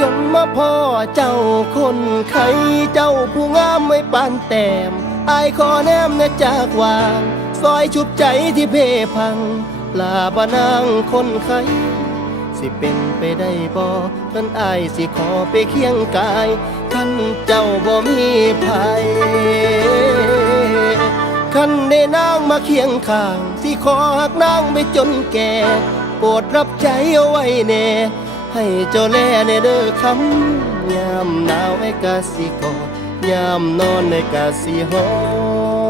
จนมาพ่อเจ้าคนไข้เจ้าผู้งามไม่ปานแต้มอายขอแนมนะจากวางซอยชุบใจที่เพพังลาบานางคนไข้สิเป็นไปได้บ่ท่านอายสิขอไปเคียงกายท่านเจ้าบ่มีภัยคันได้นางมาเคียงข้างสิขอหักนางไปจนแก่โปรดรับใจเอาไว้แน่ให้เจ้าแลในเด้อคำยามหนาวไอ้กะสิกอดยามนอนไอ้กะสิหอม